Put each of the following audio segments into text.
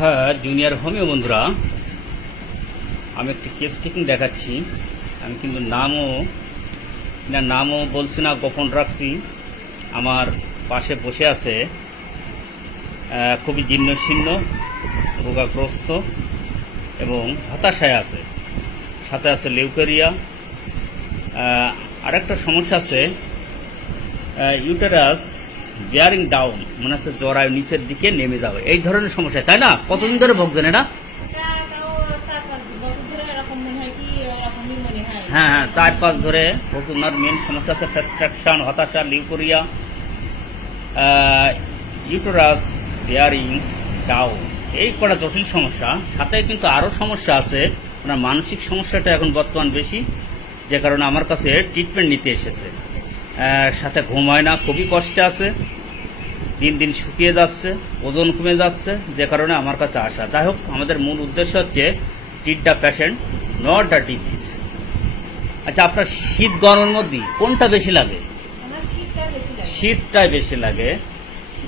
হ্যাঁ, junior homeo বন্ধুরা, আমি একটি কেস টেকিং দেখাচ্ছি। আমি কিন্তু নামও বলছি না, গোপন রাখছি। আমার পাশে বসে আছে খুবই জীর্ণশীর্ণ, রোগাগ্রস্ত এবং হতাশায় আছে। সাথে আছে লিউকেরিয়া। আরেকটা সমস্যা আছে, ইউটেরাস বিয়ারিং ডাউন, মানে হচ্ছে জরায়ু নিচের দিকে নেমে যাবে, এই ধরনের সমস্যা, তাই না? কতদিন ধরে ভোগছেন এটা? হ্যাঁ, 4-5 ধরে ভোগছেন। মেন সমস্যা আছে ফ্রাস্ট্রেশন, হতাশা, লিউকেরিয়া, ইউটেরাস বিয়ারিং ডাউন, এই কটা জটিল সমস্যা। সাথে কিন্তু আরও সমস্যা আছে, ওনার মানসিক সমস্যাটা এখন বর্তমান বেশি, যে কারণে আমার কাছে ট্রিটমেন্ট নিতে এসেছে। সাথে ঘুম হয় না, খুবই কষ্টে আছে, দিন দিন শুকিয়ে যাচ্ছে, ওজন কমে যাচ্ছে, যে কারণে আমার কাছে আসা। যাই হোক, আমাদের মূল উদ্দেশ্য হচ্ছে treat the patient, not the disease. আচ্ছা, আপনার শীত গরমের মধ্যে কোনটা বেশি লাগে? শীতটাই বেশি লাগে।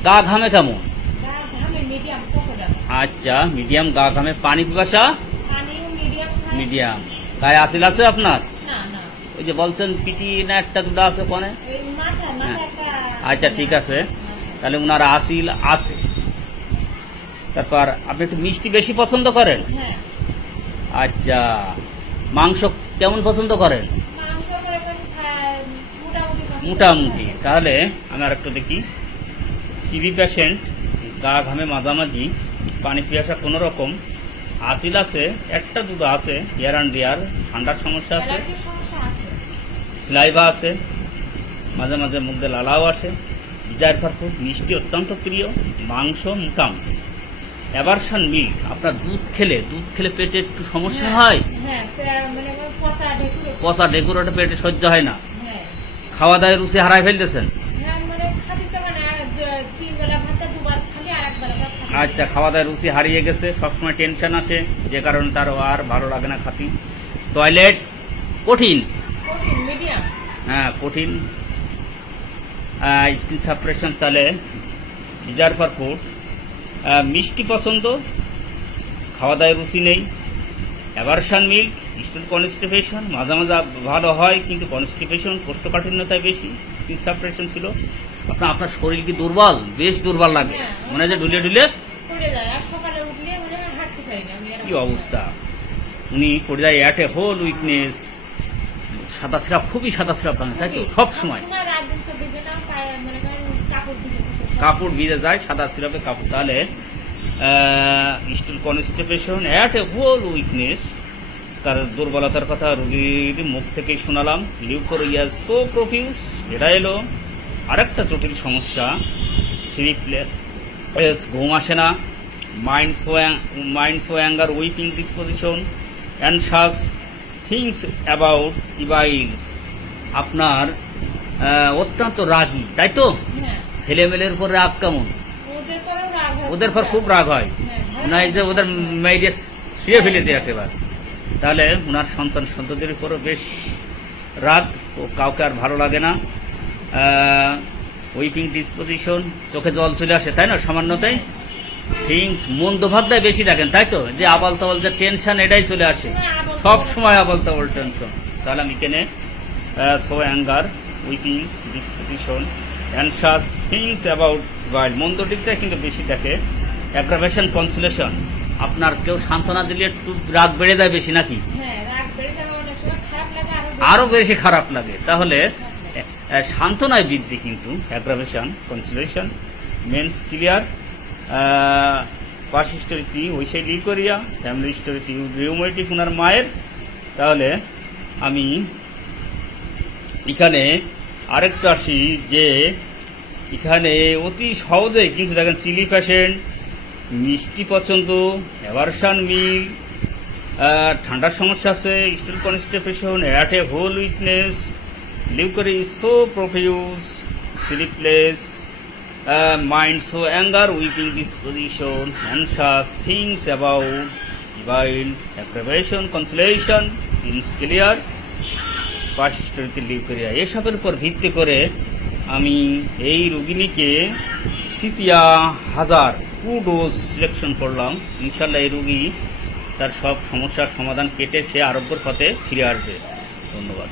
গা ঘামে কেমন? আচ্ছা, মিডিয়াম গা ঘামে। পানি পিপাসা? মিডিয়াম। গায়ে আসিল আছে আপনার? ওই যে বলছেন পিটি না একটা দুটা আছে কোনে? আচ্ছা, ঠিক আছে, তাহলে উনার আসিল আছে। তারপর আপনি একটু মিষ্টি বেশি পছন্দ করেন? আচ্ছা, মাংস কেমন পছন্দ করেন? মোটামুটি। তাহলে আমি আর একটু দেখি। টিবি পেশেন্ট, গা ঘামে মাঝামাঝি, পানি পিয়াসা কোনো রকম, আসিল আছে একটা দুটো আছে, হিয়ার অ্যান্ড দেয়ার, ঠান্ডার সমস্যা আছে, স্লাইভা আছে, মাঝে মাঝে মুখ দিয়ে লালাও আসে, ডিজায়ার ফর ফুড, মিষ্টি অত্যন্ত প্রিয়, মাংস মোটামুটি। অ্যাভারশন মিল্ক, আপনার দুধ খেলে পেটে একটু সমস্যা হয়? পচা ঢেকুরটা পেটে সহ্য হয় না। খাওয়া দাওয়ায় রুচি হারাই ফেলতেছেন? আচ্ছা, খাওয়া দাওয়ায় রুচি হারিয়ে গেছে, সবসময় টেনশন আসে, যে কারণে তার আর ভালো লাগে না খাতি। টয়লেট কঠিন? হ্যাঁ, কঠিন। স্কিন সাপ্রেশন, তাহলে ডিজায়ার ফর ফুড, মিষ্টি পছন্দ, খাওয়া দাওয়ায় রুচি নেই, অ্যাভারশন মিল্ক, স্টুল কনস্টিপেশন, মাঝে মাঝে ভালো হয় কিন্তু কনস্টিপেশন, কোষ্ঠকাঠিন্যতায় বেশি, স্কিন সাপ্রেশন ছিল। আপনার শরীর কি দুর্বল? বেশ দুর্বল লাগে, মনে হয় যে ঢুলে কি অবস্থা। উনি পড়ে যায় অ্যাট এ হোল উইকনেস, সাদা সিরাপ, খুবই সাদা সিরাপ টানে, তাই তো? সব সময় কাপড় ভিজে যায়, সাদা সিরাপে কাপড়। তাহলে stool constipation, at a whole weakness, তার দুর্বলতার কথা রোগীর মুখ থেকেই শোনালাম। লিউকেরিয়া সো প্রফিউজ, এটা এলো। আরেকটা জটিল সমস্যা, স্লিপলেস, ঘুম আসে না, mind so anger, weeping disposition, anxious, things about evils, আপনার অত্যন্ত রাগী, তাই তো? ছেলেমেয়ের উপর রাগ কেমন? ওদের পর খুব রাগ হয়, না এই যে ওদের মেয়েকে শুয়ে ফেলে দিয়ে একেবারে। তাহলে ওনার সন্তান সন্ততির উপরও বেশ রাগ, কাউকে আর ভালো লাগে না। উইপিং ডিসপোজিশন, চোখে জল চলে আসে, তাই না? সামান্যতাই। থিংস, মন্দ ভাবটাই বেশি দেখেন, তাই তো? যে আবাল তাবল যে টেনশন, এটাই চলে আসে সব সময়, আবাল তাবল টেনশন। তাহলে আমি কেনে so anger, weeping disposition, anxious, things about wild, মন্দ দিকটাই কিন্তু বেশি দেখে। অ্যাগ্রাভেশন কনসোলেশন, আপনার কেউ সান্ত্বনা দিলে একটু রাগ বেড়ে যায় বেশি, নাকি? আরো বেশি খারাপ লাগে। তাহলে সান্ত্বনায় বৃদ্ধি কিন্তু aggravation consolation. Menses clear, past হিস্টোরিটি ওইসাই লিউকেরিয়া, ফ্যামিলি হিস্টোরিটি রিউমেটিক ওনার মায়ের। তাহলে আমি এখানে আরেকটু আসি, যে এখানে অতি সহজেই কিন্তু দেখেন, চিলি পেশেন্ট, মিষ্টি পছন্দ, অ্যাভারশন মিল, ঠান্ডার সমস্যা আছে, stool constipation, at a whole weakness, leucorrhoea so profuse, sleepless, mind so anger, weeping disposition, anxious, things about evil, aggravation consolation, menses clear, persistent leucorrhoea. এসবের উপর ভিত্তি করে আমি এই রোগিনীকে সিপিয়া 1000 ডোজ সিলেকশন করলাম। ইনশাল্লাহ এই রুগী তার সব সমস্যার সমাধান কেটে সে আরোগ্যর পথে ফিরে আসবে। ধন্যবাদ।